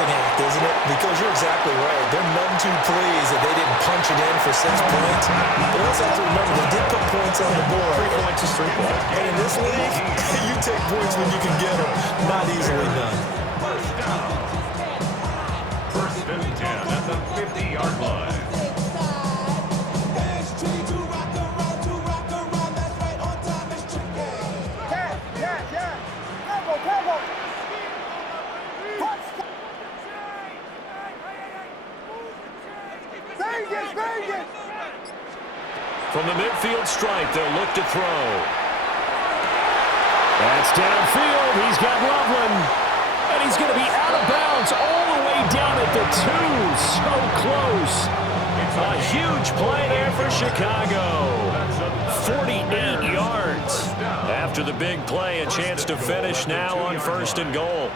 balancing act, isn't it? Because you're exactly right. They're none too pleased that they didn't punch it in for 6 points. But also have to remember, they did put points on the board. 3 points is 3 points. And in this league, you take points when you can get them. Not easily done. First down. First and 10 at the 50-yard line. From the midfield stripe, they'll look to throw. That's downfield. He's got Loveland. And he's going to be out of bounds all the way down at the 2. So close. A huge play there for Chicago. 48 yards. After the big play, a chance to finish now on 1st and goal.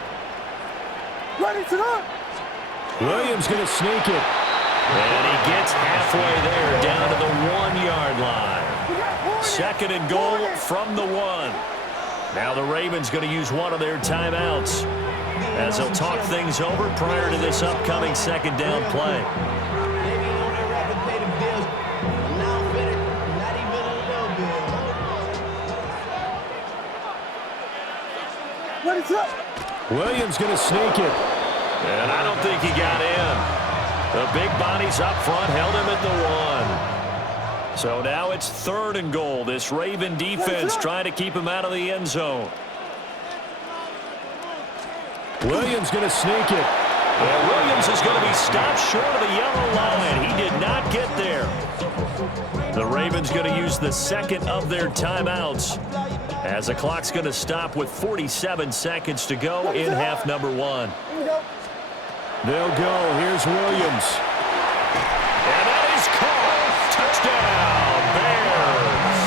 Ready to go. Williams going to sneak it. And he gets halfway there, down to the 1-yard line. 2nd and goal from the 1. Now the Ravens going to use one of their timeouts as they'll talk things over prior to this upcoming 2nd down play. Williams going to sneak it. And I don't think he got in. The big bodies up front held him at the 1. So now it's 3rd and goal. This Raven defense trying to keep him out of the end zone. Williams going to sneak it. And Williams is going to be stopped short of the yellow line. He did not get there. The Ravens going to use the 2nd of their timeouts as the clock's going to stop with 47 seconds to go in half number 1. They'll go. Here's Williams. And that is caught. Touchdown, Bears.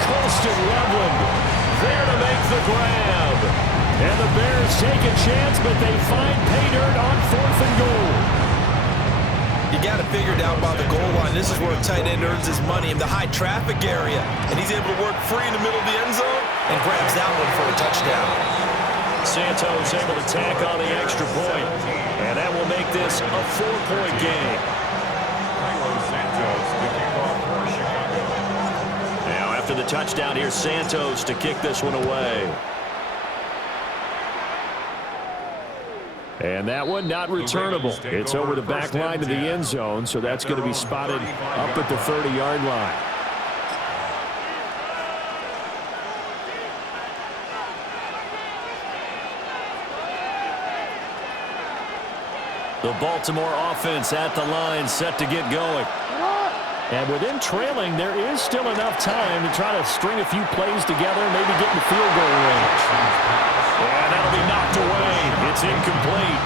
Colston Loveland there to make the grab. And the Bears take a chance, but they find pay dirt on 4th and goal. You got it figured out by the goal line. This is where a tight end earns his money in the high traffic area. And he's able to work free in the middle of the end zone and grabs that one for a touchdown. Santos able to tack on the extra point, and that will make this a 4-point game. Now after the touchdown, here's Santos to kick this one away. And that one not returnable. It's over the back line to the end zone, so that's going to be spotted up at the 30-yard line. The Baltimore offense at the line, set to get going. And within trailing, there is still enough time to try to string a few plays together, maybe get in the field goal range. And that'll be knocked away. It's incomplete.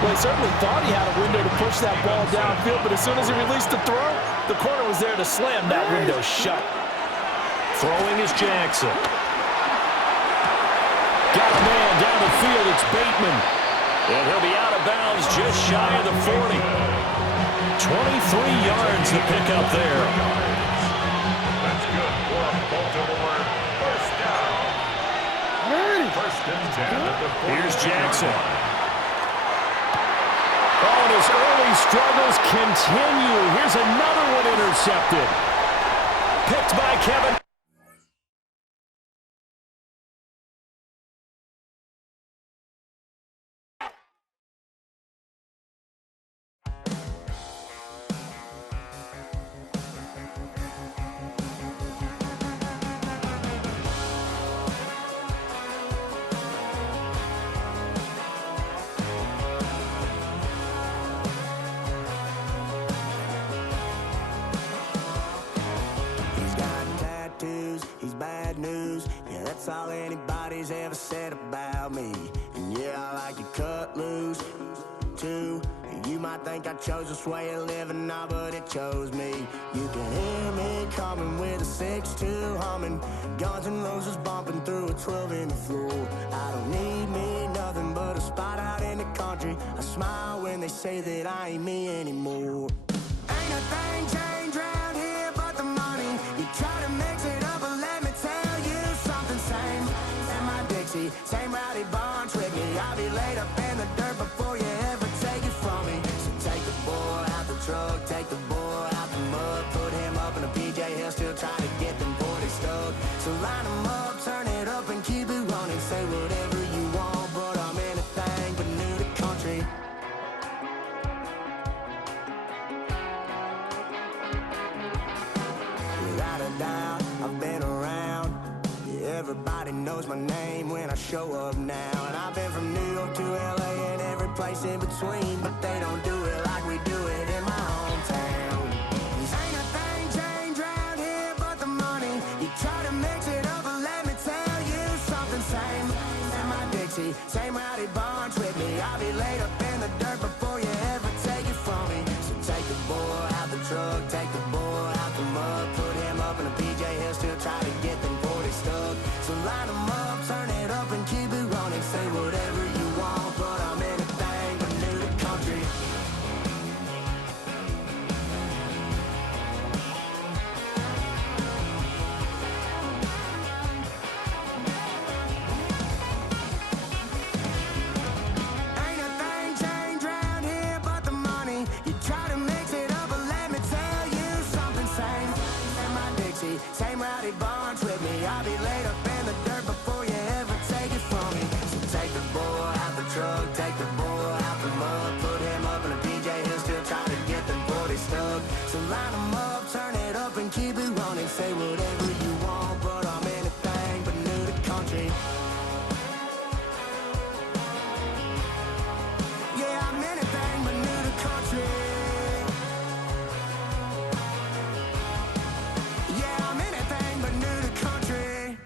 Well, he certainly thought he had a window to push that ball downfield, but as soon as he released the throw, the corner was there to slam that window shut. Throwing is Jackson. Got a man down the field. It's Bateman. And he'll be out of bounds just shy of the 40. 23 yards to pick up there. That's good for Baltimore. First down. First and 10 at the 40. Here's Jackson. Oh, and his early struggles continue. Here's another one intercepted. Picked by Kevin. That's all anybody's ever said about me. And yeah, I like you cut loose, too. You might think I chose this way of living now, but it chose me. You can hear me coming with a 6-2 humming. Guns N' Roses bumping through a 12 in the floor. I don't need me nothing but a spot out in the country. I smile when they say that I ain't me anymore. Ain't a thing changed round here but the money. You try to mix it up, but let me tell you something. Same in my Dixie, same rowdy bunch with me. I'll be laid up in the before you ever take it from me. So take the boy out the truck, take the boy out the mud, put him up in a PJ, he'll still try to get them 40 stuck. So line him up, turn it up and keep it running. Say whatever you want, but I'm anything but new to country. Without a doubt, I've been around. Yeah, everybody knows my name when I show up now. And I've been from New York to LA and every place in between, but they don't do it like we do it in my hometown. 'Cause ain't a thing changed round here but the money. You try to mix it up, but let me tell you something. Same in my Dixie, same rowdy bunch with me. I'll be laid up in the dirt before you ever take it from me. So take the boy out the truck, take the boy out the mud, put him up in a PJ, he'll still try to get them 40 stuck. So line him up, turn it up and keep it running. Say whatever you want, but I'm anything but new to country. Ain't a thing changed round here but the money. You try to mix it up, but let me tell you something. Same in my Dixie, same rowdy bunch with me. I'll be laid up in the dirt before you ever take it from me. So take the boy out the truck, take the boy out the mud, put him up in a PJ, he'll still try to get them 40 stuck. So line him up, turn it up and keep it running. Say whatever you want, but I'm anything but new to country. Yeah, I'm anything but new to country. Yeah, I'm anything but new to country.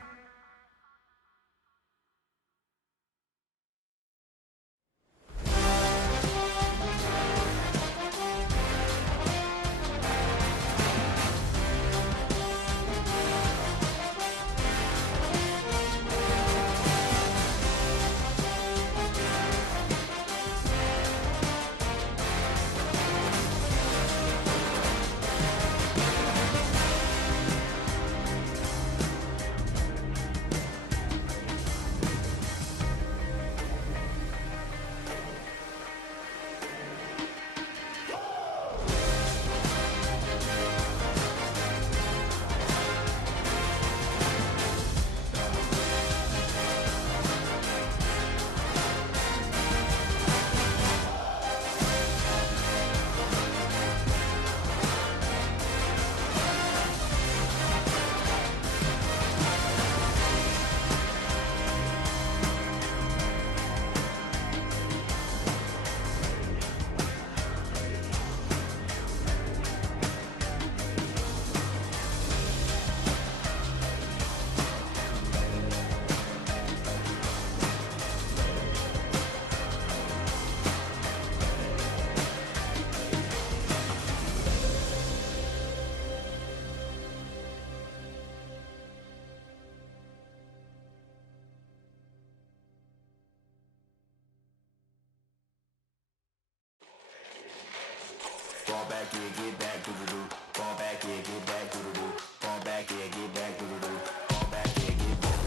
Fall back, yeah, get back, doo-doo-doo. Fall back, yeah, get back, doo-doo-doo. Fall back, yeah, get back, doo-doo-doo. Fall back, yeah, get back.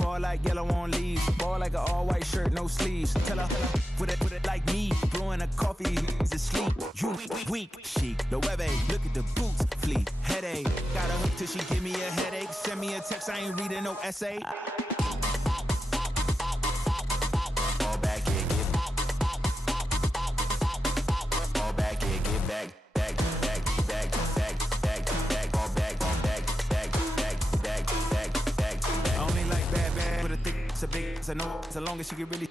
Ball like yellow on leaves. Ball like an all-white shirt, no sleeves. Tell her, put it like me. Brewing a coffee, he's asleep. You weak, chic. The web look at the boots, fleet. Headache, got a hook till she give me a headache. Send me a text, I ain't reading no essay. Fall back, yeah, get back. Fall back, yeah, get back. Back, back, back, back, back, back. Fall back, back, back, back, back, back, back. I only like bad, with a thick, it's a big, it's a no, as long as she get really.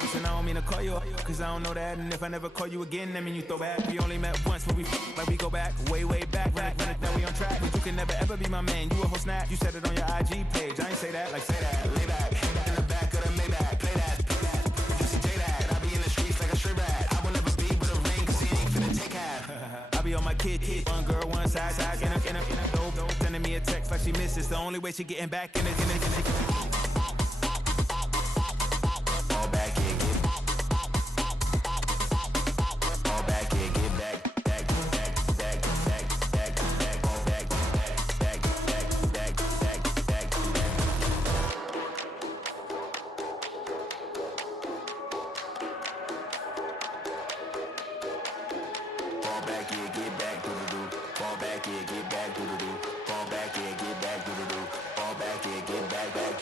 Listen, I don't mean to call you up, cause I don't know that. And if I never call you again, that mean you throw back. We only met once, but we like we go back, way back. Now we on track, but you can never ever be my man. You a whole snap, you said it on your IG page. I ain't say that, like say that, lay back. In the back of the Maybach, play that. You see J that, I be in the streets like a strip rat. I will never be with a ring, cause he ain't finna take half. I be on my kid, one girl, one side, in a dope, sending me a text like she misses. The only way she getting back in it. Fall back, yeah, get back. Fall back, yeah, get back. Back, back, back, back, back, back. Fall back, back, back, back, back, back. yeah, get back, do-do-do. Fall back, yeah, get back, do-do-do. Fall back, yeah, get back, do-do-do. Fall back, yeah, get back, back.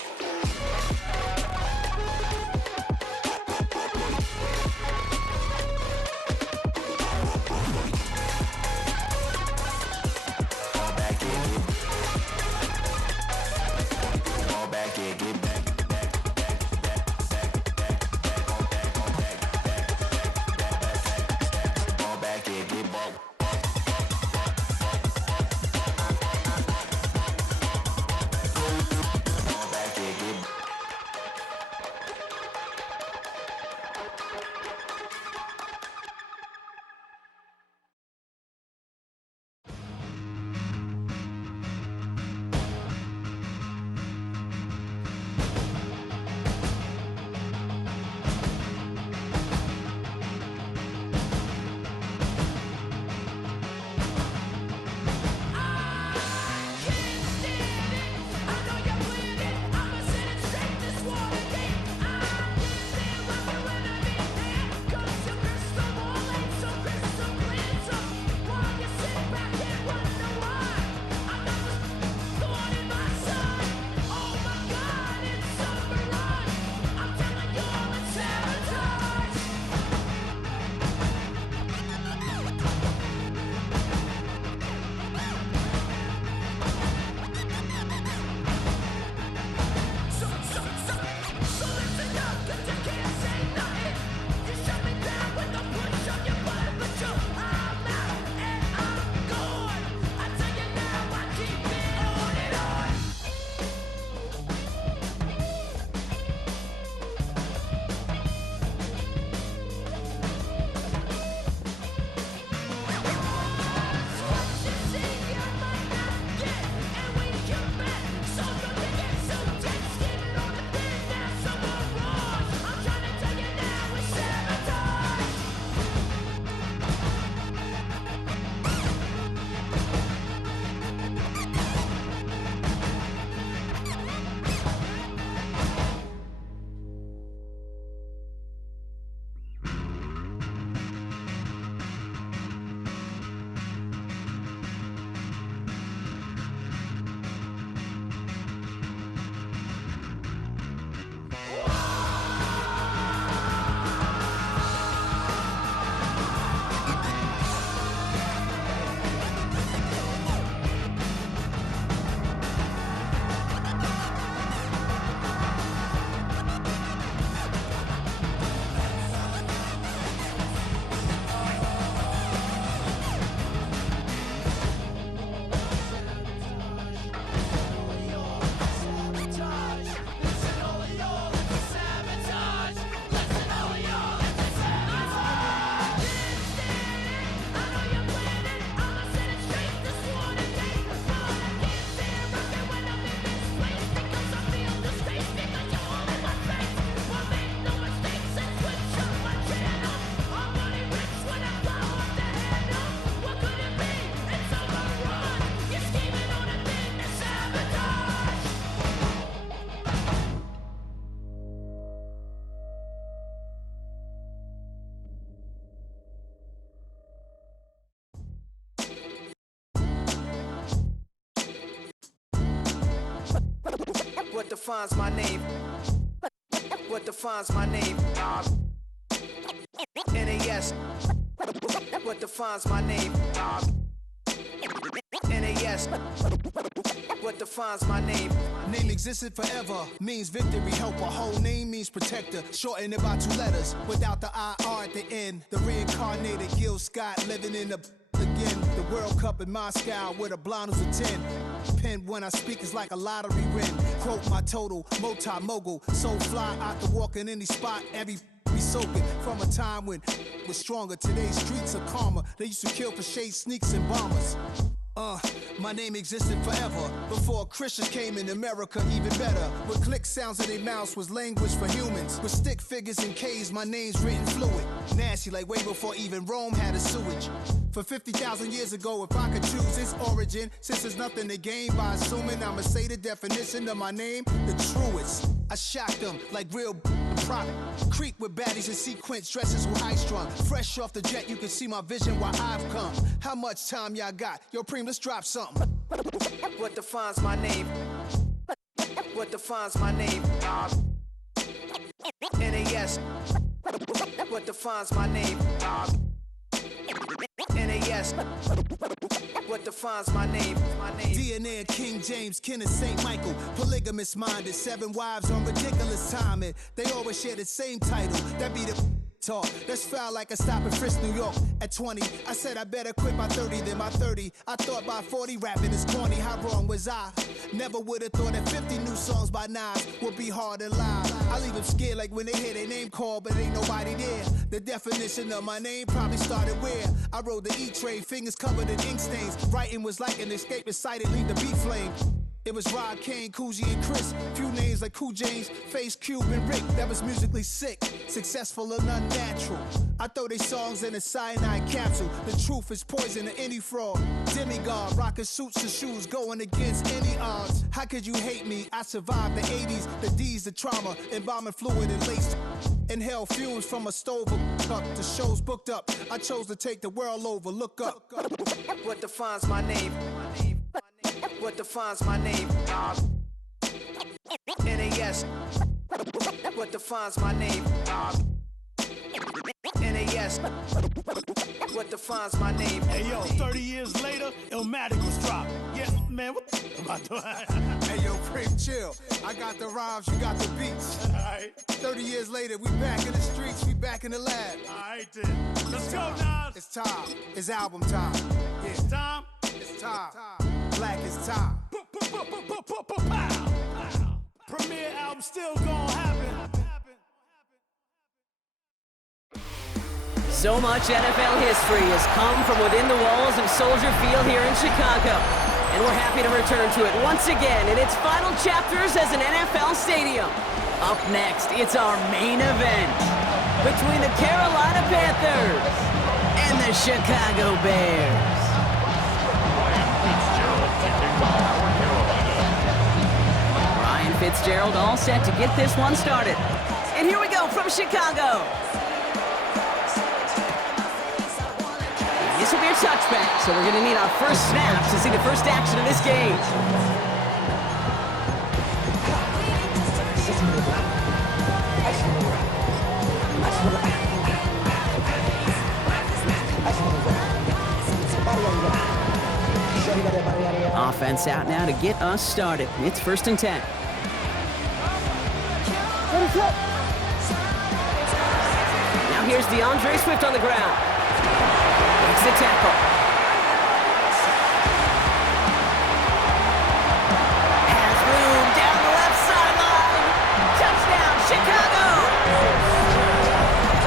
What defines my name? What defines my name? NAS. What defines my name? NAS. What defines my name? Name existed forever, means victory, helper. Whole name means protector, shorten it by 2 letters. Without the IR at the end, the reincarnated Gil Scott living in the again. The World Cup in Moscow with a blonde who's a 10. Pen when I speak is like a lottery win. Quote my total, multi-mogul. So fly, I can walk in any spot, every be soaking. From a time when was stronger, today's streets are calmer. They used to kill for shade sneaks and bombers. My name existed forever. Before Christians came in America, even better. With click sounds in their mouths was language for humans. With stick figures and K's, my name's written fluid. Nasty like way before even Rome had a sewage. For 50,000 years ago, if I could choose its origin, since there's nothing to gain by assuming I'ma say the definition of my name, the truest. I shocked them like real prop. Creep with baddies in sequence, dresses with high strung. Fresh off the jet, you can see my vision where I've come. How much time y'all got? Yo, Preem, let's drop something. What defines my name? What defines my name? NAS. What defines my name? NAS. What defines my name? DNA of King James, kin of St. Michael. Polygamous minded, 7 wives on ridiculous timing. They always share the same title. That be the talk. That's foul like a stop in Frisk, New York. At 20, I said I better quit by 30 than by 30. I thought by 40 rapping is corny. How wrong was I? Never would have thought that 50 new songs by Nas would be hard to live. I leave them scared like when they hear their name called, but ain't nobody there. The definition of my name probably started where I rode the E-Trade, fingers covered in ink stains. Writing was like an escape excited, leave the beat flame. It was Rod, Kane, Coogee, and Chris. Few names like Cool James, Face, Cube, and Rick. That was musically sick, successful and unnatural. I throw they songs in a cyanide capsule. The truth is poison to any fraud. Demigod, rocking suits and shoes, going against any odds. How could you hate me? I survived the 80s, the D's, the trauma, embalming fluid and laced. Inhale fumes from a stove cup. The show's booked up. I chose to take the world over. Look up. What defines my name? What defines my name? NAS. What defines my name? NAS. What defines my name? Hey yo, 30 years later, Illmatic was dropped. Yeah, man, what the am I doing? Hey yo, Preem, chill. I got the rhymes, you got the beats. Alright. 30 years later, we back in the streets, we back in the lab. Alright then. Let's go, Nas. It's time. It's album time. Yeah. It's time. It's time. Black is time. Premiere album still gonna happen. So much NFL history has come from within the walls of Soldier Field here in Chicago. And we're happy to return to it once again in its final chapters as an NFL stadium. Up next, it's our main event between the Carolina Panthers and the Chicago Bears. Ryan Fitzgerald all set to get this one started. And here we go from Chicago. This will be a touchback, so we're going to need our first snap to see the first action of this game. Offense out now to get us started. It's 1st and 10. Now here's DeAndre Swift on the ground. Makes the tackle. Has room down the left sideline. Touchdown, Chicago!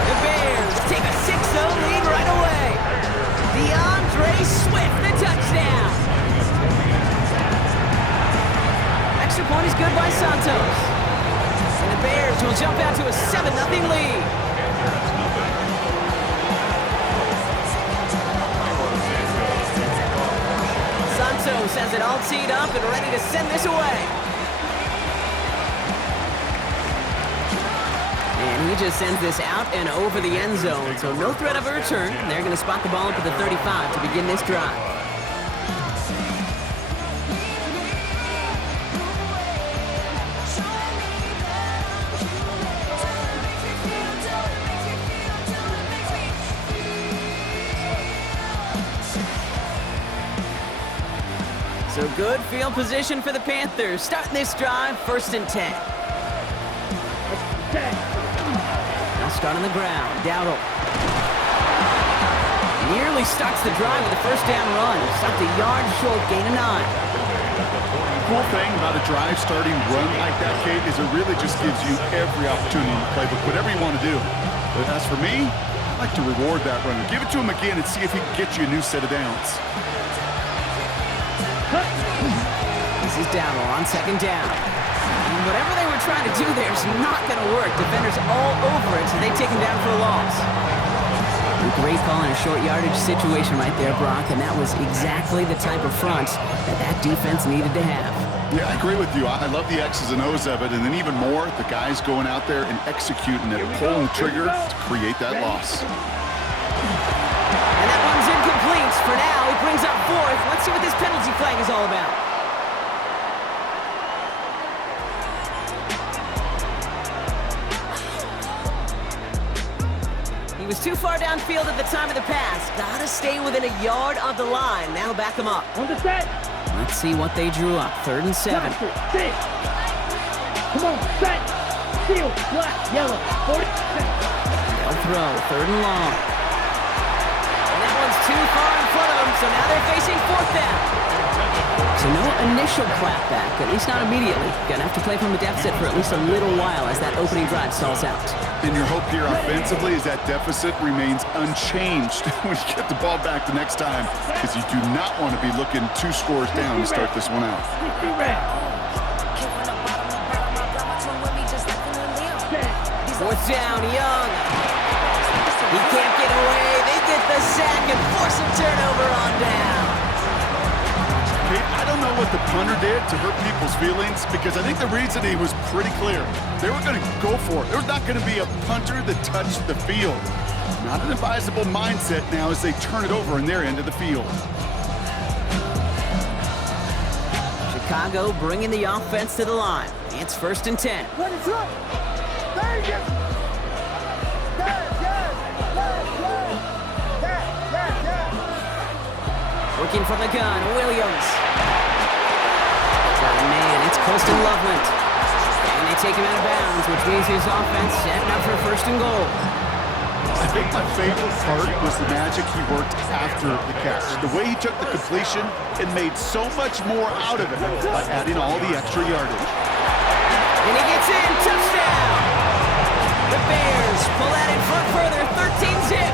The Bears take a 6-0 lead right away. DeAndre Swift, the touchdown. Extra point is good by Santos. And the Bears will jump out to a 7-0 lead. Santos has it all teed up and ready to send this away. And he just sends this out and over the end zone, so no threat of a return. They're going to spot the ball up at the 35 to begin this drive. So good field position for the Panthers. Starting this drive, 1st and 10. Now start on the ground. Dowdle. Nearly starts the drive with a 1st down run. Stopped a yard short, gain of 9. Cool thing about a drive starting run like that, Kate, is it really just gives you every opportunity in the playbook, whatever you want to do. But as for me, I like to reward that runner. Give it to him again and see if he can get you a new set of downs. This is Dowdle on 2nd down. And whatever they were trying to do there is not going to work. Defenders all over it, so they take him down for a loss. A great call in a short yardage situation right there, Brock, and that was exactly the type of front that defense needed to have. Yeah, I agree with you. I love the X's and O's of it, and then even more, the guys going out there and executing it, pulling the trigger to create that loss. And that one's incomplete. For now, it brings up fourth. Let's see what this penalty flag is all about. He was too far downfield at the time of the pass. Gotta stay within a yard of the line. Now back him up. On the set. Let's see what they drew up. 3rd and 7. Six. Come on, set. Seal, black, yellow. 40. They'll throw. 3rd and long. And that one's too far in front of them, so now they're facing 4th down. So no initial clapback, at least not immediately. Gonna have to play from a deficit for at least a little while as that opening drive stalls out. And your hope here offensively is that deficit remains unchanged when you get the ball back the next time, because you do not want to be looking 2 scores down to start this one out. 4th down, Young. He can't get away. They get the sack and force a turnover on down. I don't know what the punter did to hurt people's feelings, because I think the reason he was pretty clear. They were going to go for it. There's not going to be a punter that touched the field. Not an advisable mindset now as they turn it over in their end of the field. Chicago bringing the offense to the line. It's 1st and 10. Working from the gun, Williams. Got a man, it's Colston Loveland. And they take him out of bounds, which means his offense setting up for 1st and goal. I think my favorite part was the magic he worked after the catch. The way he took the completion and made so much more out of it by adding all the extra yardage. And he gets in, touchdown! The Bears pull that in front further, 13-zip.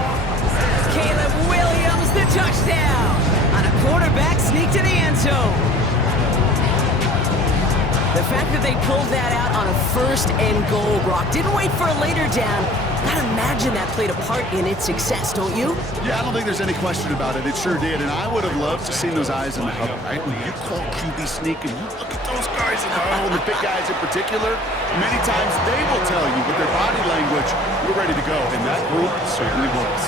Caleb Williams, the touchdown! On a quarterback sneak to the end zone. The fact that they pulled that out on a 1st and goal, Brock, didn't wait for a later down. Gotta imagine that played a part in its success, don't you? Yeah, I don't think there's any question about it. It sure did, and I would have loved to see those eyes in the huddle, right? When you call QB sneak and you look at those guys in the huddle, the big guys in particular, many times they will tell you with their body language, we're ready to go, and that group certainly was.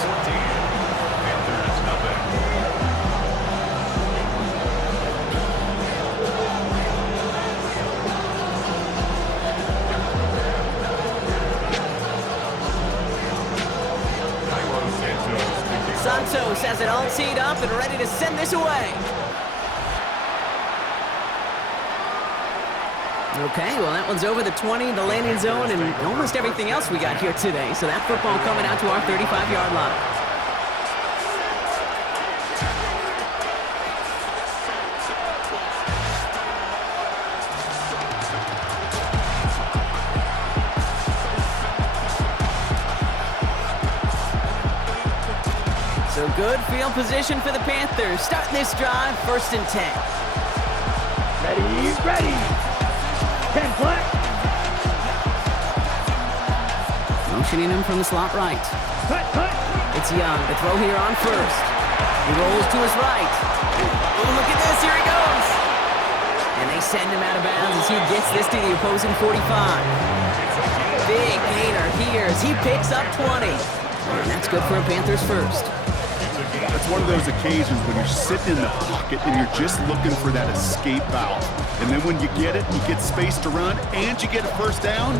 Santos has it all teed up and ready to send this away. Okay, well, that one's over the 20, the landing zone, and almost everything else we got here today. So that football coming out to our 35-yard line. So good field position for the Panthers. Starting this drive, 1st and 10. Ready. 10 flat. Motioning him from the slot right. Cut. It's Young. The throw here on 1st. He rolls to his right. Oh, look at this. Here he goes. And they send him out of bounds as he gets this to the opposing 45. Big gainer here as he picks up 20. And that's good for a Panthers 1st. It's one of those occasions when you're sitting in the pocket and you're just looking for that escape valve. And then when you get it, you get space to run, and you get a 1st down,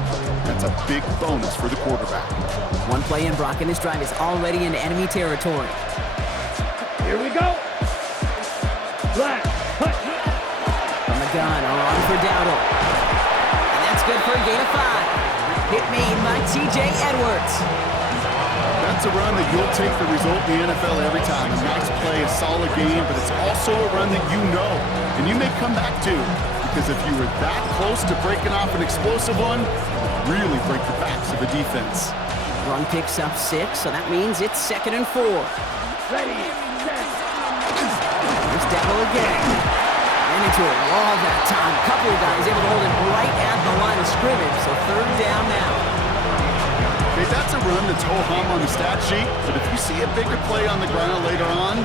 that's a big bonus for the quarterback. One play in, Brock, and this drive is already into enemy territory. Here we go. Black, cut. From the gun, on for Dowdle. And that's good for a gain of 5. Hit made by T.J. Edwards. That's a run that you'll take the result in the NFL every time. A nice play, a solid game, but it's also a run that you know, and you may come back to, because if you were that close to breaking off an explosive one, it would really break the backs of the defense. Run picks up 6, so that means it's 2nd and 4. Ready, set. There's Dowdle again. And into a wall that time. A couple of guys able to hold it right at the line of scrimmage, so 3rd down now. Okay, that's a run that's ho-hum on the stat sheet, but if you see a bigger play on the ground later on,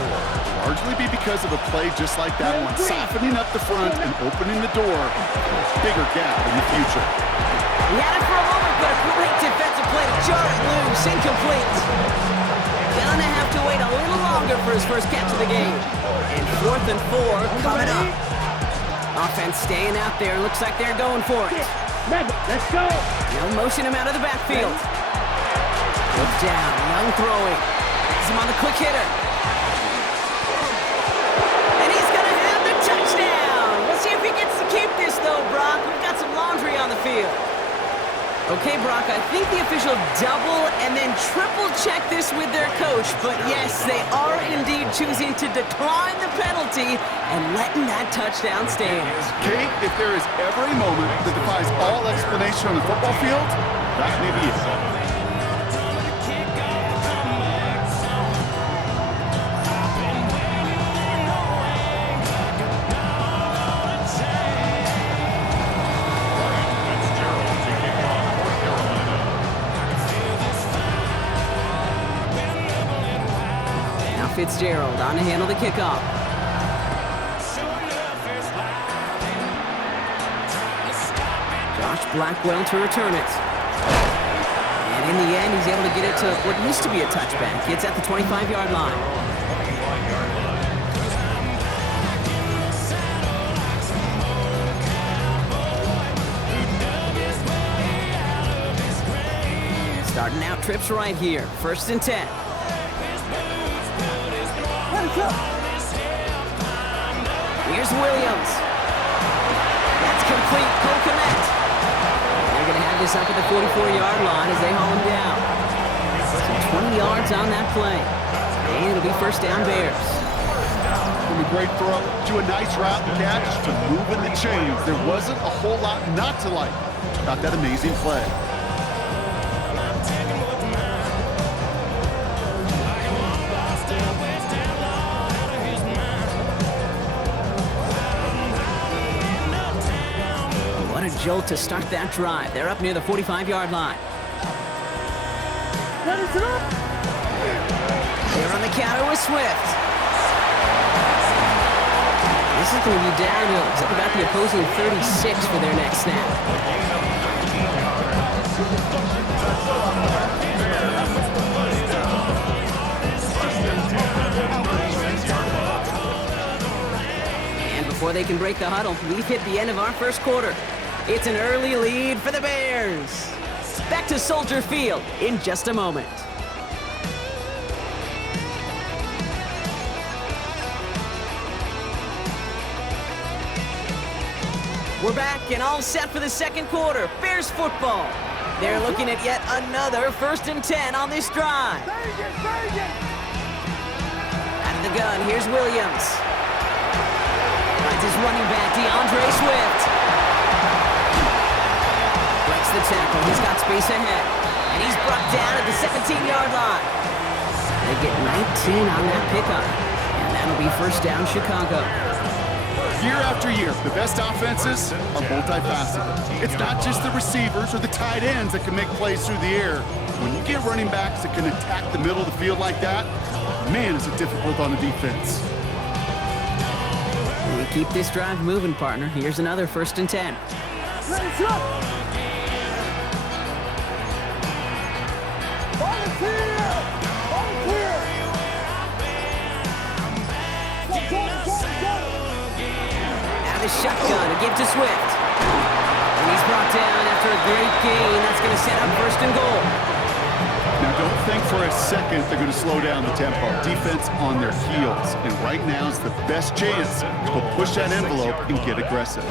largely be because of a play just like that one, softening up the front and opening the door for a bigger gap in the future. He had it for a moment, but a great defensive play to jar it loose. Incomplete. Gonna have to wait a little longer for his first catch of the game. And 4th and 4 coming up. Offense staying out there. Looks like they're going for it. Let's go. Young motion him out of the backfield. Look down. Young throwing. Has him on the quick hitter. And he's going to have the touchdown. We'll see if he gets to keep this, though, Brock. We've got some laundry on the field. Okay, Brock, I think the official double and then triple check this with their coach. But yes, they are indeed choosing to decline the penalty and letting that touchdown stand. Kate, if there is ever a moment that defies all explanation on the football field, that may be it. Fitzgerald on to handle the kickoff. Josh Blackwell to return it. And in the end, he's able to get it to what used to be a touchback. It's at the 25-yard line. Starting out trips right here. 1st and 10. Here's Williams. That's complete. Cole Kmet. They're going to have this up at the 44-yard line as they haul him down. So 20 yards on that play. And it'll be 1st down Bears. From a great throw to a nice route and catch to moving the chains. There wasn't a whole lot not to like about that amazing play. Jolt to start that drive. They're up near the 45-yard line. They're on the counter with Swift. This is going to be down to about the opposing 36 for their next snap. And before they can break the huddle, we've hit the end of our first quarter. It's an early lead for the Bears. Back to Soldier Field in just a moment. We're back and all set for the second quarter. Bears football. They're looking at yet another 1st and 10 on this drive. Out of the gun, here's Williams. Finds his running back, DeAndre Swift. The tackle. He's got space ahead. And he's brought down at the 17-yard line. They get 19 on that pickup. And that'll be 1st down Chicago. Year after year, the best offenses are multifaceted. It's not just the receivers or the tight ends that can make plays through the air. When you get running backs that can attack the middle of the field like that, man, is it difficult on the defense. We keep this drive moving, partner. Here's another 1st and 10. The shotgun to give to Swift. And he's brought down after a great gain. That's going to set up 1st and goal. Now don't think for a second they're going to slow down the tempo. Defense on their heels. And right now is the best chance to push that envelope and get aggressive.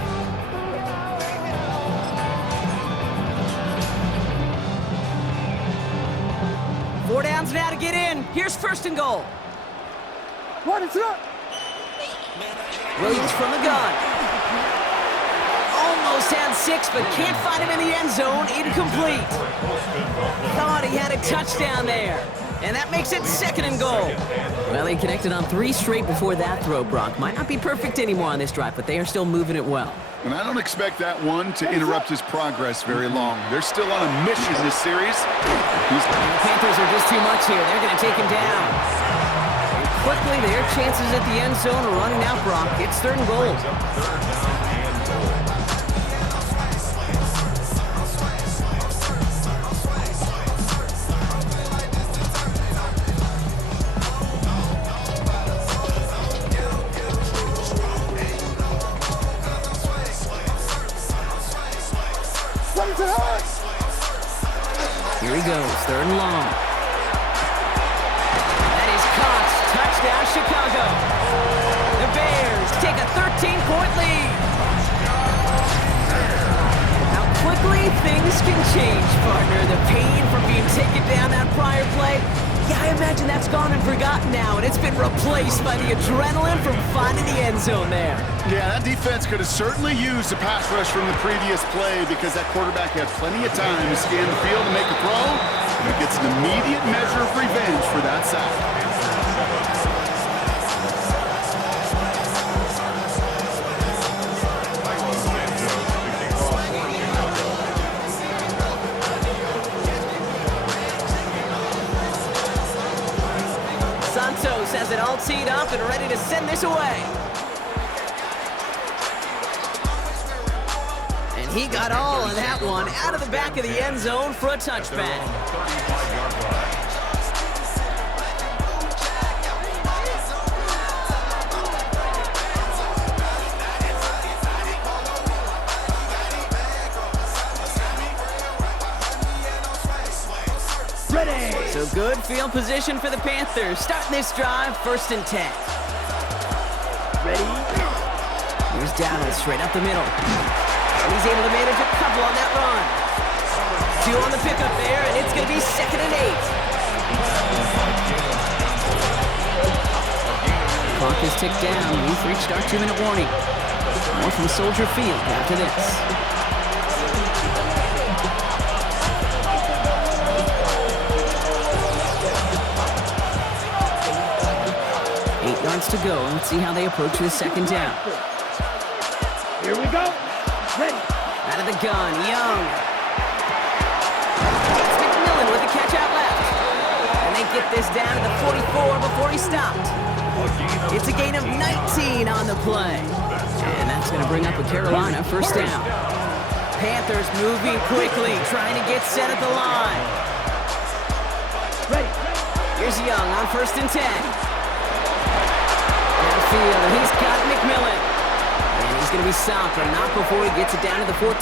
Four downs now to get in. Here's 1st and goal. What is up? Williams from the gun. Almost had 6, but can't find him in the end zone. Incomplete. Thought he had a touchdown there. And that makes it 2nd and goal. Well, he connected on 3 straight before that throw, Brock. Might not be perfect anymore on this drive, but they are still moving it well. And I don't expect that one to interrupt his progress very long. They're still on a mission this series. And the Panthers are just too much here. They're going to take him down. And quickly, their chances at the end zone are running out, Brock. It's 3rd and goal. Here he goes, 3rd and long. That is caught. Touchdown, Chicago. The Bears take a 13-point lead. How quickly things can change, partner. The pain from being taken down that prior play, yeah, I imagine that's gone and forgotten now, and it's been replaced by the adrenaline from finding the end zone there. Yeah, that defense could have certainly used a pass rush from the previous play because that quarterback had plenty of time to scan the field and make a throw, and it gets an immediate measure of revenge for that sack. Santos has it all teed up and ready to send this away. And he got all of that one out of the back of the end zone for a touchback. So good field position for the Panthers. Starting this drive, 1st and 10. Ready? Here's Donald straight up the middle. And he's able to manage a couple on that run. 2 on the pickup there, and it's going to be 2nd and 8. Clock is ticked down. We've reached our 2-minute warning. More from Soldier Field after this. 8 yards to go. Let's see how they approach the 2nd down. Here we go. Ready. Out of the gun, Young. It's McMillan with the catch out left. And they get this down to the 44 before he stopped. It's a gain of 19 on the play. And that's going to bring up a Carolina 1st down. Panthers moving quickly, trying to get set at the line. Ready. Here's Young on 1st and 10. Downfield, and he's got McMillan. And he's going to be stopped, but not before he gets it down to the 14.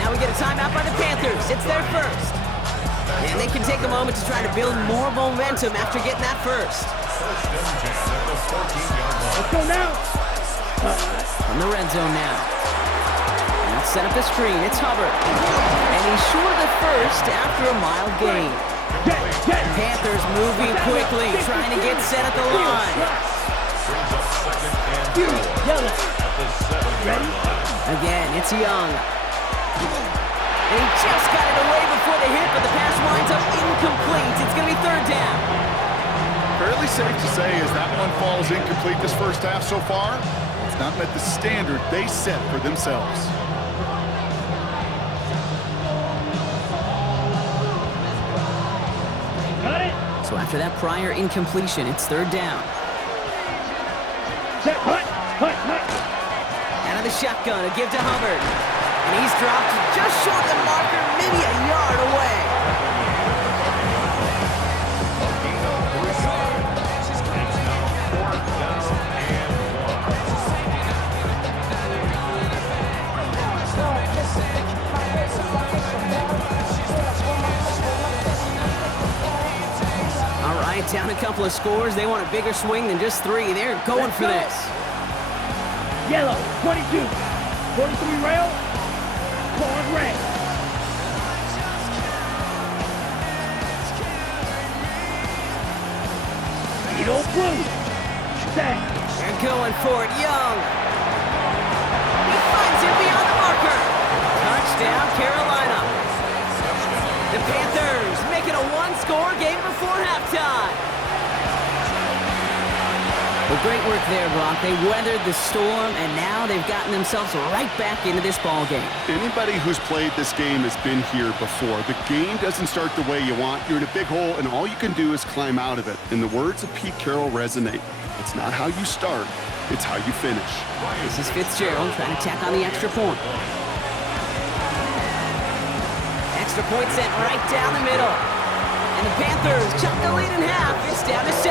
Now we get a timeout by the Panthers. It's their 1st. And they can take a moment to try to build more momentum after getting that 1st. Let's go now. From the red zone now. And let's set up the screen. It's Hubbard. And he's short of the 1st after a mild gain. Panthers moving quickly, trying to get set at the line. Again, it's Young. And he just got it away before the hit, but the pass winds up incomplete. It's going to be 3rd down. Fairly safe to say as that one falls incomplete this 1st half so far, it's not met the standard they set for themselves. So after that prior incompletion, it's 3rd down. Out of the shotgun, a give to Hubbard. And he's dropped just short of the marker, maybe a yard away. Down a couple of scores. They want a bigger swing than just 3. They're going for this. Yellow, 22. 43 rail. Pause red. Yellow blue. Set. They're going for it. Young. He finds it beyond the marker. Touchdown, Carolina. The Panthers making a 1-score score game before halftime. Well, great work there, Brock. They weathered the storm, and now they've gotten themselves right back into this ball game. Anybody who's played this game has been here before. The game doesn't start the way you want. You're in a big hole, and all you can do is climb out of it. And the words of Pete Carroll resonate. It's not how you start, it's how you finish. This is Fitzgerald trying to tack on the extra point. Extra point sent right down the middle. And the Panthers chop the lead in half. It's down to 7.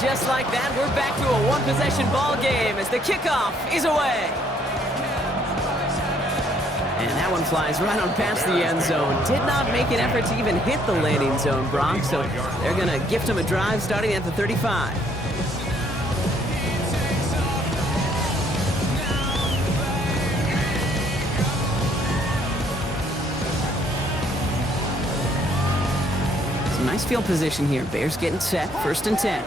Just like that, we're back to a one-possession ball game as the kickoff is away. And that one flies right on past the end zone. Did not make an effort to even hit the landing zone, Brock, so they're going to gift him a drive starting at the 35. Some nice field position here. Bears getting set, 1st and 10.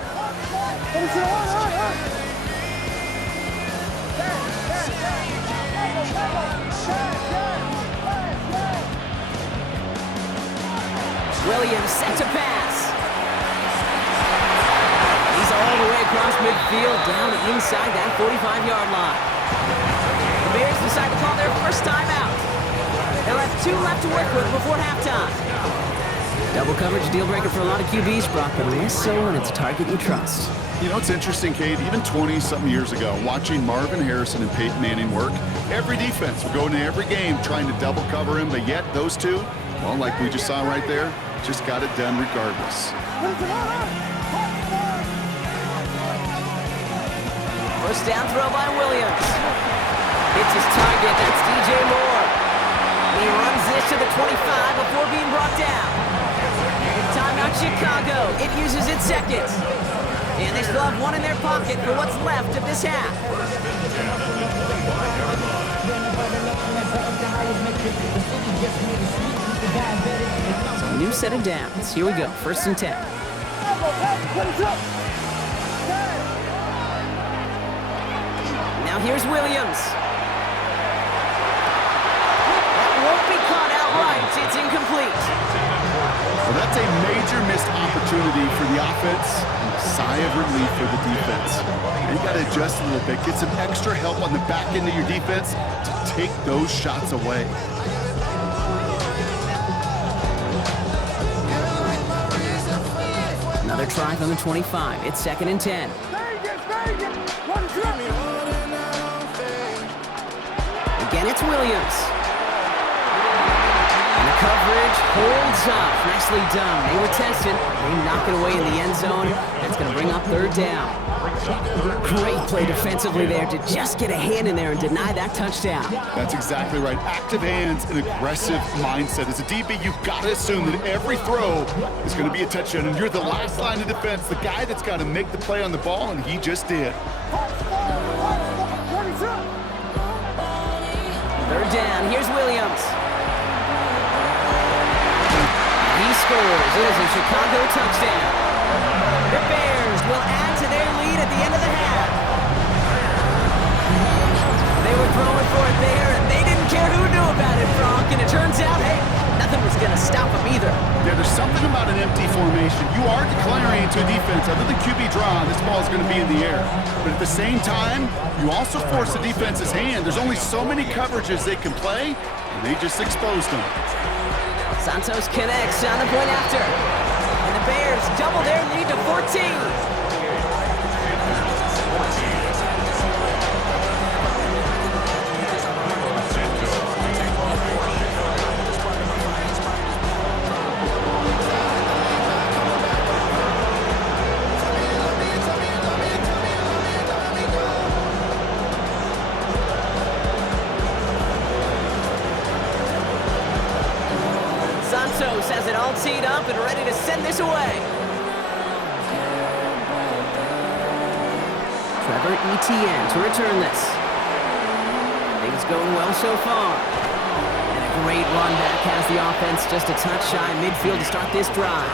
Williams set to pass. He's all the way across midfield, down inside that 45-yard line. The Bears decide to call their first timeout. They'll have 2 left to work with before halftime. Double coverage, deal breaker for a lot of QBs, Brock, but less so when it's a target you trust. You know, it's interesting, Kate, even 20-something years ago, watching Marvin Harrison and Peyton Manning work, every defense would go into every game trying to double cover him, but yet those two, well, like we just saw right there, just got it done regardless. First down throw by Williams. It's his target, that's DJ Moore. He runs this to the 25 before being brought down. Timeout Chicago, it uses its second. And they still have one in their pocket for what's left of this half. So a new set of downs. Here we go, 1st and 10. Now here's Williams. That won't be caught outright. It's incomplete. Well, that's a major missed opportunity for the offense. Sigh of relief for the defense. And you got to adjust a little bit, get some extra help on the back end of your defense to take those shots away. Another try on the 25. It's 2nd and 10. Again, it's Williams. And the coverage holds up. Nicely done. They were tested. They knock it away in the end zone. That's going to bring up 3rd down. Great play defensively there to just get a hand in there and deny that touchdown. That's exactly right. Active hands and aggressive mindset. As a DB, you've got to assume that every throw is going to be a touchdown, and you're the last line of defense, the guy that's got to make the play on the ball, and he just did. 3rd down. Here's Williams. He scores. It is a Chicago touchdown. The Bears will add to their lead at the end of the half. They were throwing for it there, and they didn't care who knew about it, Brock. And it turns out, hey, nothing was going to stop them either. Yeah, there's something about an empty formation. You are declaring to a defense, other than QB draw, this ball is going to be in the air. But at the same time, you also force the defense's hand. There's only so many coverages they can play, and they just exposed them. Santos connects on the point after. And the Bears double their lead to 14. Santos has it all teed up and ready to send this away. Trevor Etienne to return this. Things going well so far. And a great run back has the offense just a touch shy midfield to start this drive.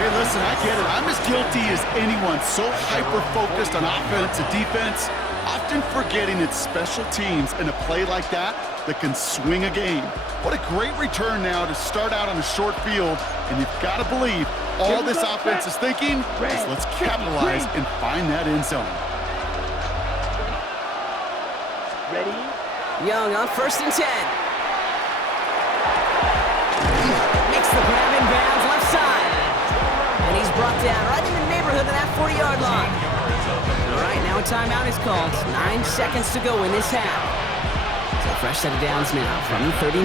Hey, listen, I get it. I'm as guilty as anyone. So hyper-focused on offense and defense, often forgetting it's special teams in a play like that can swing a game. What a great return now to start out on a short field, and you've got to believe all this offense is thinking is let's capitalize and find that end zone. Ready? Young on 1st and 10. Makes the grab in bounds left side. And he's brought down right in the neighborhood of that 40-yard line. All right, now a timeout is called. 9 seconds to go in this half. So fresh set of downs now from the 39.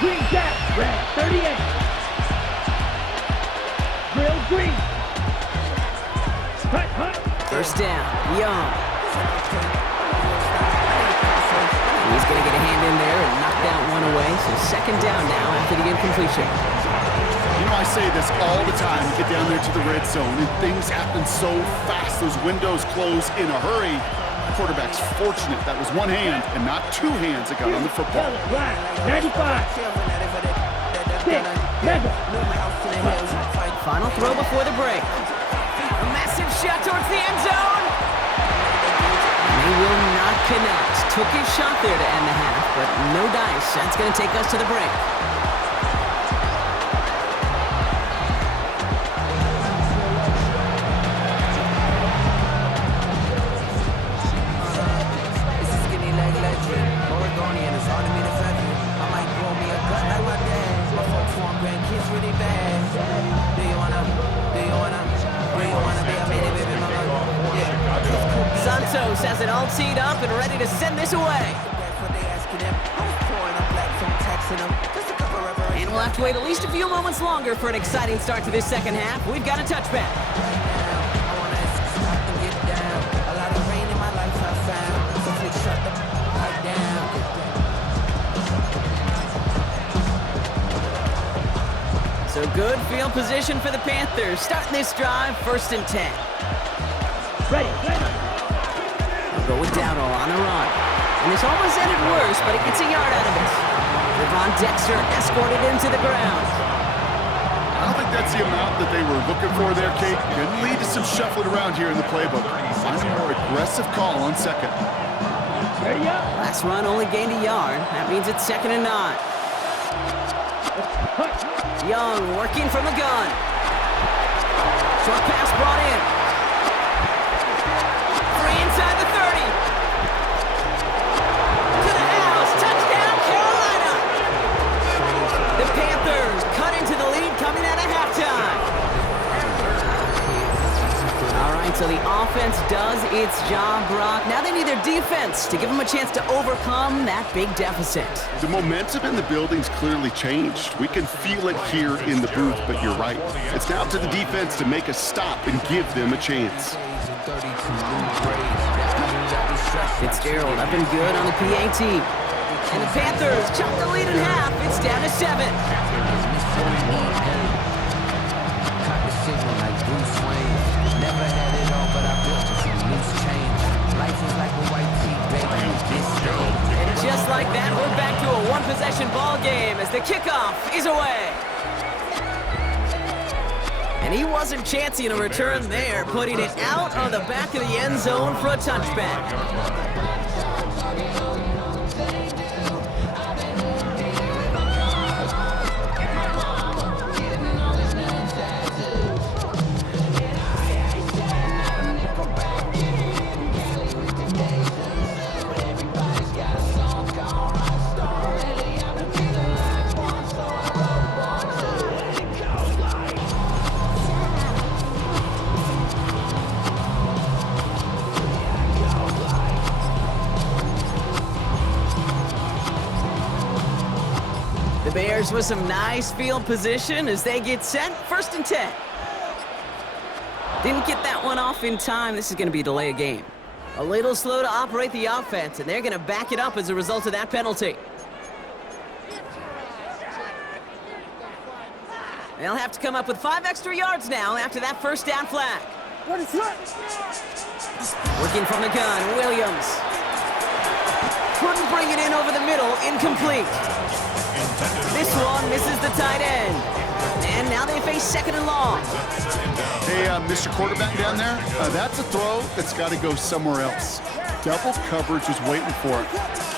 Green gap, red, 38. Drill green. Hut. 1st down, Young. He's going to get a hand in there and knock that one away. So 2nd down now after the incompletion. You know, I say this all the time. You get down there to the red zone, and things happen so fast. Those windows close in a hurry. The quarterback's fortunate that was one hand and not 2 hands that got on the football. 95. Final throw before the break. A massive shot towards the end zone. And he will not connect. Took his shot there to end the half, but no dice. That's going to take us to the break. Santos has it all teed up and ready to send this away. And we'll have to wait at least a few moments longer for an exciting start to this 2nd half. We've got a touchback. So good field position for the Panthers. Starting this drive, 1st and 10. Ready. They'll go with Dowdle on the run. And this almost ended worse, but he gets a yard out of it. Devon Dexter escorted him to the ground. I don't think that's the amount that they were looking for there, Kate. Could lead to some shuffling around here in the playbook. Find a more aggressive call on 2nd. Ready up. Last run only gained a yard. That means it's 2nd and 9. Young working from the gun. Short pass brought in. Free inside the 30. To the house. Touchdown, Carolina. The Panthers cut into the lead coming out of halftime. All right, so the offense does its job, Brock. Now they need their defense to give them a chance to overcome that big deficit. The momentum in the building's clearly changed. We can feel it here in the booth, but you're right. It's now up to the defense to make a stop and give them a chance. Fitzgerald up and good on the PAT. And the Panthers chop the lead in half. It's down to 7. And just like that, we're back to a one-possession ball game as the kickoff is away. And he wasn't chancing a return there, putting it out on the back of the end zone for a touchback. The Bears with some nice field position as they get set. 1st and 10. Didn't get that one off in time. This is going to be a delay of game. A little slow to operate the offense, and they're going to back it up as a result of that penalty. They'll have to come up with 5 extra yards now after that 1st down flag. Working from the gun, Williams. Couldn't bring it in over the middle, incomplete. This one misses the tight end. And now they face second and long. Hey, Mr. Quarterback down there, that's a throw that's got to go somewhere else. Double coverage was waiting for it.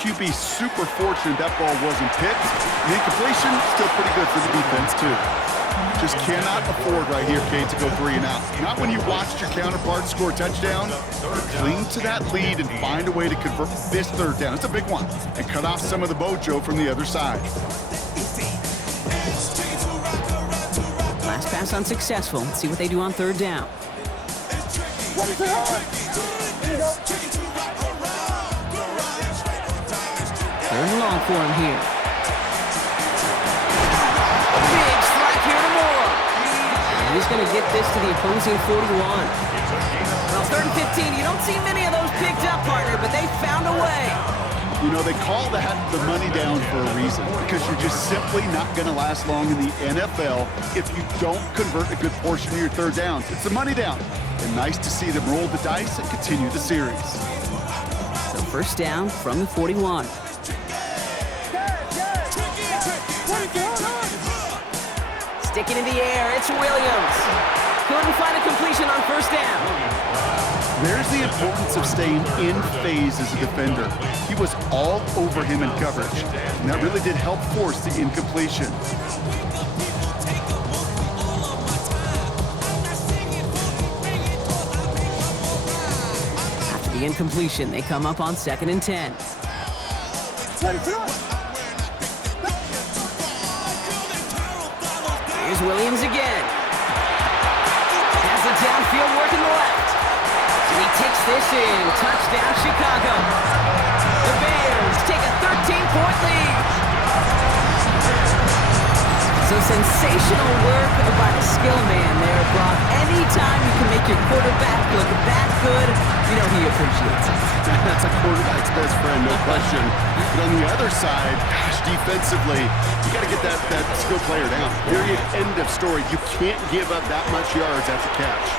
QB super fortunate that ball wasn't picked. The incompletion, still pretty good for the defense, too. Just cannot afford right here, Cade, to go 3 and out. Not when you watched your counterpart score a touchdown. Cling to that lead and find a way to convert this third down. It's a big one. And cut off some of the mojo from the other side. Last pass unsuccessful. Let's see what they do on third down. Third and long for him here. Big strike here to Moore. And he's going to get this to the opposing 41. Well, third and 15. You don't see many of those picked up, partner, but they found a way. You know, they call that the money down for a reason, because you're just simply not going to last long in the NFL if you don't convert a good portion of your third downs. It's the money down. And nice to see them roll the dice and continue the series. So first down from the 41. Sticking in the air, it's Williams. Couldn't find a completion on first down. There's the importance of staying in phase as a defender. He was all over him in coverage, and that really did help force the incompletion. After the incompletion, they come up on 2nd and 10. Here's Williams again. Has the downfield working the left. And he takes this in. Touchdown, Chicago. The Bears take a 13-point lead. So sensational work by the skill man there, Brock. Anytime you can make your quarterback look that good, you know he appreciates it. That's a quarterback's best friend, no question. But on the other side, gosh, defensively, you got to get that skill player down. Period. End of story. You can't give up that much yards after catch.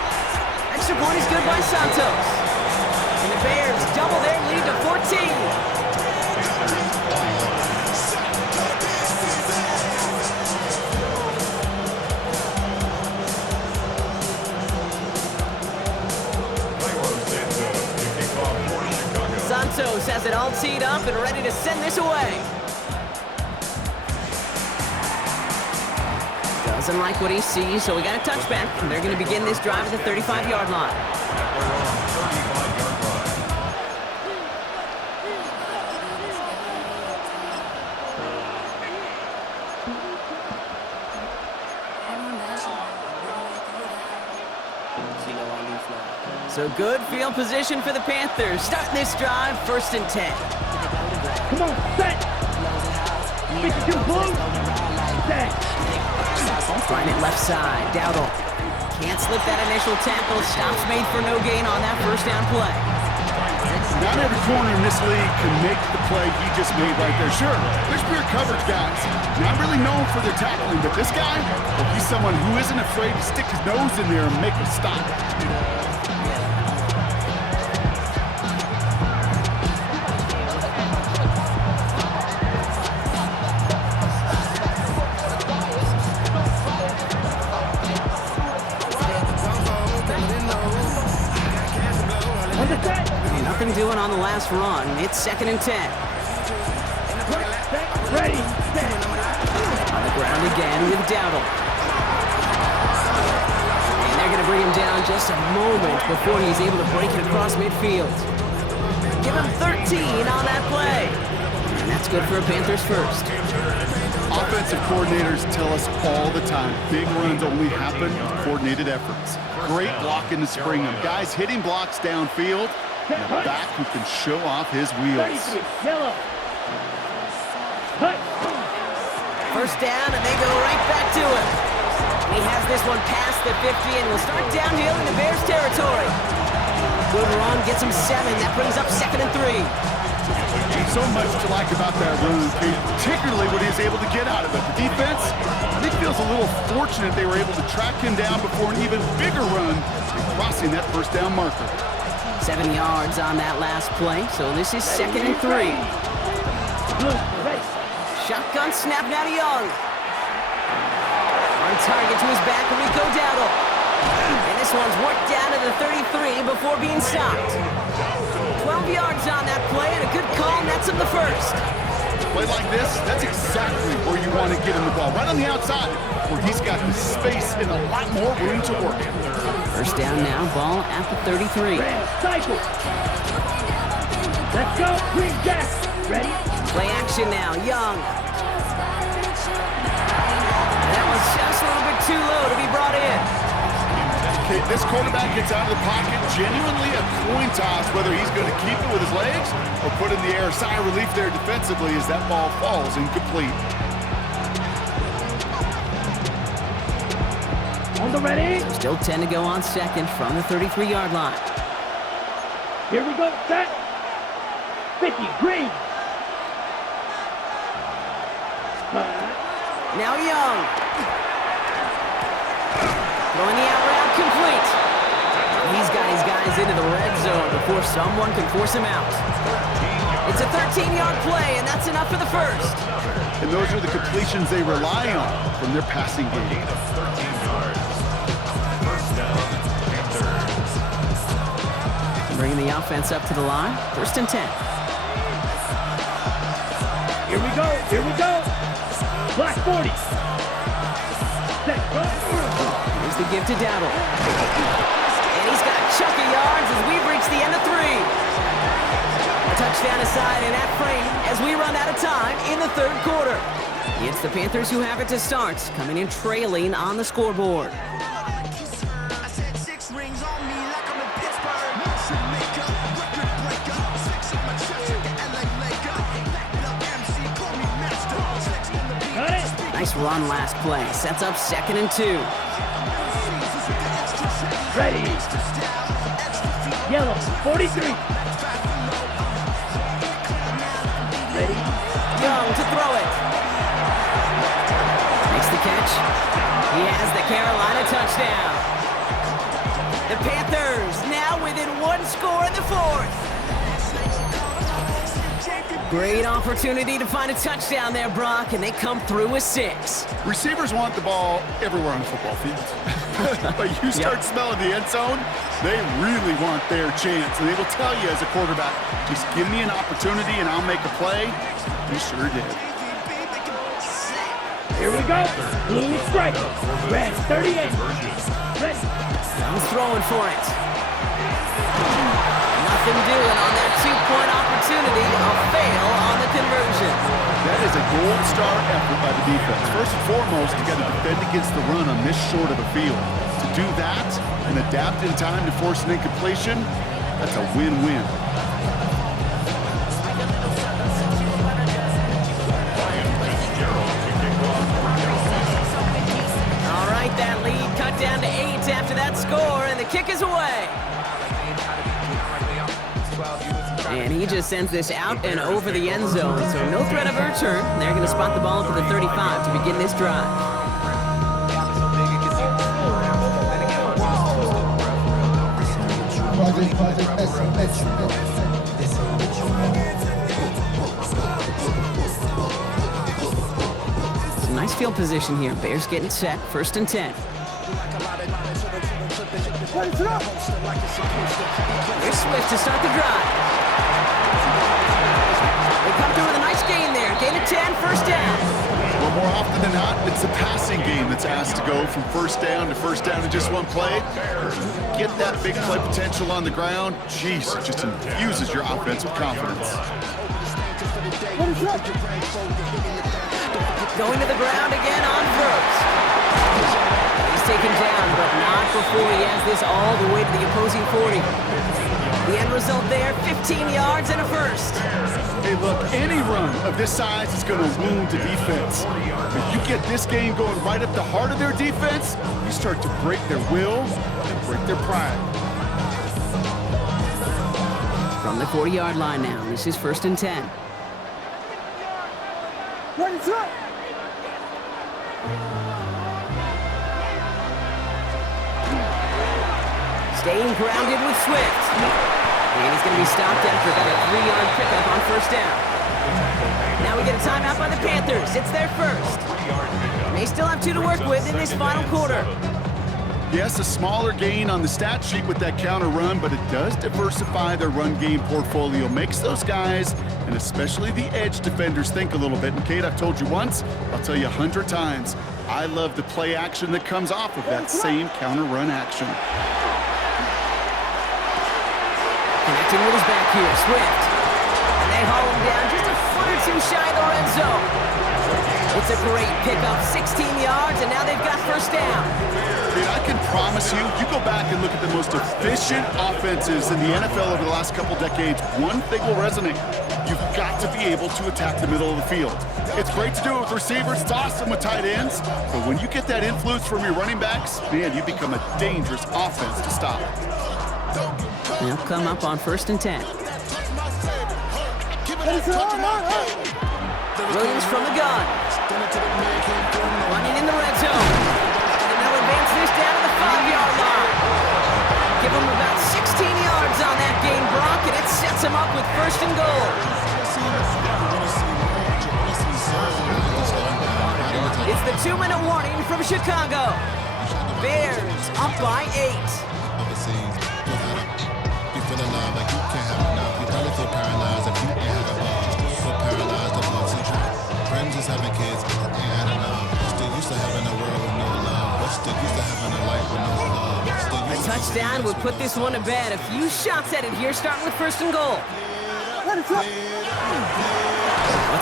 Extra point is good by Santos. And the Bears double their lead to 14. Santos has it all teed up and ready to send this away. Doesn't like what he sees, so we got a touchback. They're going to begin this drive at the 35-yard line. So good field position for the Panthers. Starting this drive, 1st and 10. Come on, set. Speak to blue. Set. Trying it left side. Dowdle can't slip that initial tackle. Stops made for no gain on that first down play. Not every corner in this league can make the play he just made right there. Sure, there's pure coverage guys. Not really known for their tackling, but this guy, well, he's someone who isn't afraid to stick his nose in there and make a stop. Nothing doing on the last run. It's 2nd and 10. Ready. On the ground again with Dowdle. And they're going to bring him down just a moment before he's able to break it across midfield. Give him 13 on that play. And that's good for a Panthers first. Offensive coordinators tell us all the time, big runs only happen with coordinated efforts. Great blocking to spring them. Guys hitting blocks downfield. And a back who can show off his wheels. First down, and they go right back to him. He has this one past the 50, and will start downhill in the Bears territory. Good run, gets him 7. That brings up 2nd and 3. So much to like about that run, particularly what he was able to get out of it. The defense, I think, feels a little fortunate they were able to track him down before an even bigger run and crossing that first down marker. 7 yards on that last play, so this is 2nd and 3. Shotgun snap now to Young. On target to his back, Rico Dowdle. And this one's worked down to the 33 before being stopped. 12 yards on that play, and a good call nets him the first. Play like this, that's exactly where you want to get him the ball. Right on the outside, where he's got the space and a lot more room to work. First down now, ball at the 33. Cycle. Let's go, Green Jack. Ready? Play action now, Young. That was just a little bit too low to be brought in. Okay, this quarterback gets out of the pocket, genuinely a coin toss, whether he's going to keep it with his legs or put in the air. Sigh of relief there defensively as that ball falls incomplete. On the ready. Still 10 to go on second from the 33-yard line. Here we go, set. 50, green. Now Young. Throwing the out route complete. He's got his guys into the red zone before someone can force him out. It's a 13-yard play, and that's enough for the first. And those are the completions they rely on from their passing game. Bringing the offense up to the line. First and 10. Here we go, here we go. Black 40. Here's the give to Dowdle. And he's got a chunk of yards as we've reached the end of 3. A touchdown aside in that frame as we run out of time in the third quarter. It's the Panthers who have it to start, coming in trailing on the scoreboard. Nice run last play. Sets up 2nd and 2. Ready. Yellow, 43. Ready. Young to throw it. Makes the catch. He has the Carolina touchdown. The Panthers now within 1 score in the 4th. Great opportunity to find a touchdown there, Brock, and they come through with 6. Receivers want the ball everywhere on the football field. But you start smelling the end zone, they really want their chance. And they will tell you as a quarterback, just give me an opportunity and I'll make a play. He sure did. Here we go. Blue strike. Red 38. Ready. I'm throwing for it. Nothing doing on that 2-point opportunity. A fail on the conversion. That is a gold star effort by the defense. First and foremost, you got to defend against the run on this short of a field. To do that and adapt in time to force an incompletion, that's a win-win. All right, that lead cut down to 8 after that score, and the kick is away. And he just sends this out and over the end zone, so no threat of a return. They're going to spot the ball up to the 35 to begin this drive. Some nice field position here. Bears getting set, 1st and 10. Here's Swift to start the drive. They come through with a nice gain there. Gain of 10, first down. Well, more often than not, it's the passing game that's asked to go from first down in just one play. Get that big play potential on the ground. Jeez, it just infuses your offense with confidence. Going to the ground again on first. He's taken down, but not before he has this all the way to the opposing 40. The end result there, 15 yards and a first. Hey, look, any run of this size is going to wound the defense. If you get this game going right up the heart of their defense, you start to break their will and break their pride. From the 40-yard line now, this is 1st and 10. Staying grounded with Swift. And he's going to be stopped after about a 3-yard pickup on first down. Now we get a timeout by the Panthers. It's their first. They still have 2 to work with in this final quarter. Yes, a smaller gain on the stat sheet with that counter run, but it does diversify their run game portfolio. Makes those guys, and especially the edge defenders, think a little bit. And Kate, I've told you once, I'll tell you 100 times. I love the play action that comes off of that same counter run action. Connecting with his back here, Swift. And they haul him down just a foot or 2 shy of the red zone. It's a great pickup, 16 yards, and now they've got first down. Dude, I can promise you, you go back and look at the most efficient offenses in the NFL over the last couple decades, one thing will resonate. You've got to be able to attack the middle of the field. It's great to do it with receivers, it's awesome with tight ends, but when you get that influence from your running backs, man, you become a dangerous offense to stop. They'll come up on 1st and 10. Williams from the gun. Running in the red zone. And they'll advance this down to the 5-yard line. Give them about 16 yards on that gain, Brock, and it sets them up with 1st and goal. It's the 2-minute warning from Chicago. Bears up by 8. Having kids, ain't had enough. Still used to having a world with no love. Still used to having a life with no love. A touchdown would put this one to bed. A few shots at it here, starting with 1st and goal. What's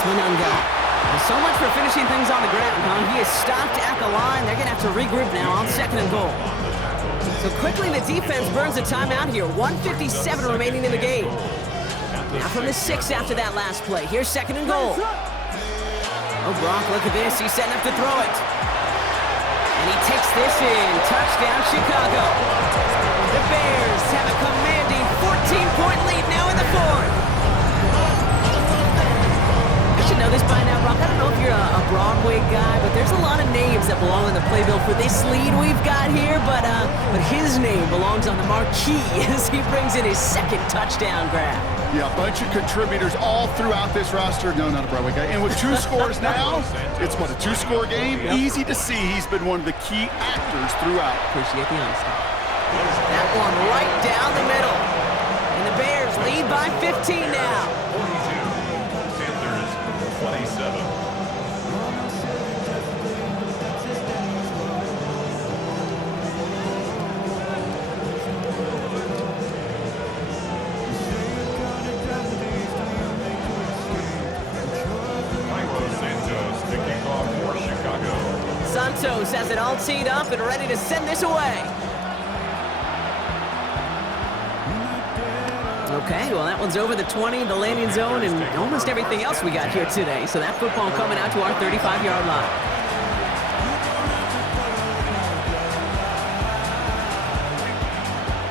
Monunga? Well, so much for finishing things on the ground, huh? He is stopped at the line. They're going to have to regroup now on 2nd and goal. So quickly the defense burns a timeout here. 1:57 remaining in the game. Now from the 6 after that last play. Here's 2nd and goal. Oh, Brock, look at this. He's setting up to throw it. And he takes this in. Touchdown, Chicago. The Bears have a commanding 14-point lead now in the 4th. I should know this by now, Brock. I don't know if you're a Broadway guy, but there's a lot of names that belong in the playbill for this lead we've got here, but his name belongs on the marquee as he brings in his 2nd touchdown grab. Yeah, a bunch of contributors all throughout this roster. No, not a Broadway guy. And with 2 scores now, it's what, a 2-score game? Yep. Easy to see he's been one of the key actors throughout. Appreciate the honesty. That one right down the middle. And the Bears lead by 15 now. 42, Panthers 27. Santos has it all teed up and ready to send this away. Okay, well that one's over the 20, the landing zone, and almost everything else we got here today. So that football coming out to our 35-yard line.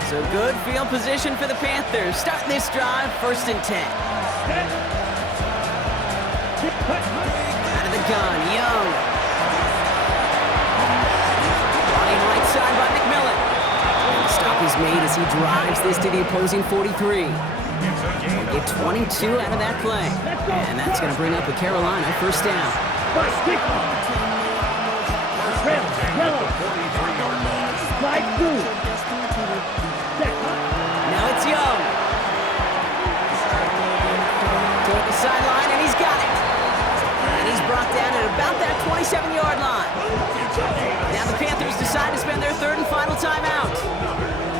So good field position for the Panthers. Starting this drive, 1st and 10. Out of the gun, Young. Right side by McMillan. Stop is made as he drives this to the opposing 43. We'll get 22 out of that play. And that's going to bring up a Carolina 1st down. Now it's Young. Toward the sideline, and he's got it. And he's brought down at about that 27-yard line. Now the Panthers decide to spend their 3rd and final timeout.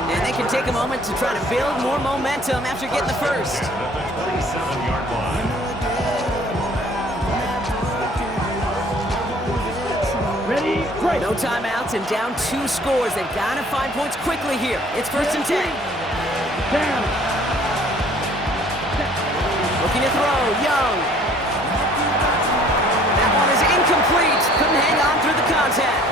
And they can take a moment to try to build more momentum after getting the 1st. Ready, break. No timeouts and down 2 scores. They've got to find points quickly here. It's 1st and 10. Down. Looking to throw, Young. That one is incomplete. Couldn't hang on through the contact.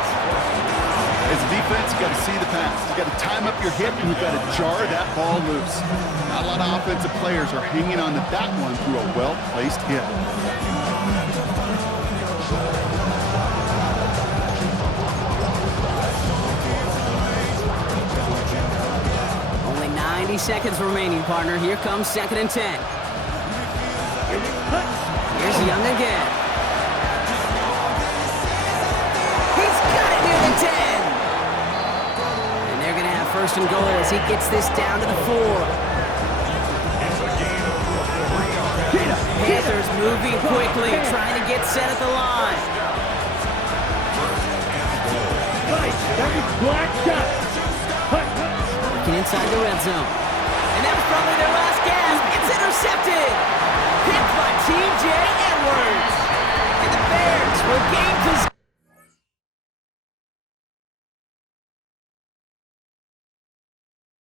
As a defense, you got to see the pass. You got to time up your hit, and you got to jar that ball loose. Not a lot of offensive players are hanging on to that one through a well-placed hit. Only 90 seconds remaining, partner. Here comes 2nd and 10. Here's Young again. first and goal as he gets this down to the 4. Panthers moving quickly, trying to get set at the line. Working inside the red zone. And that was probably their last gasp. It's intercepted. Picked by T.J. Edwards. And the Bears will gain possession.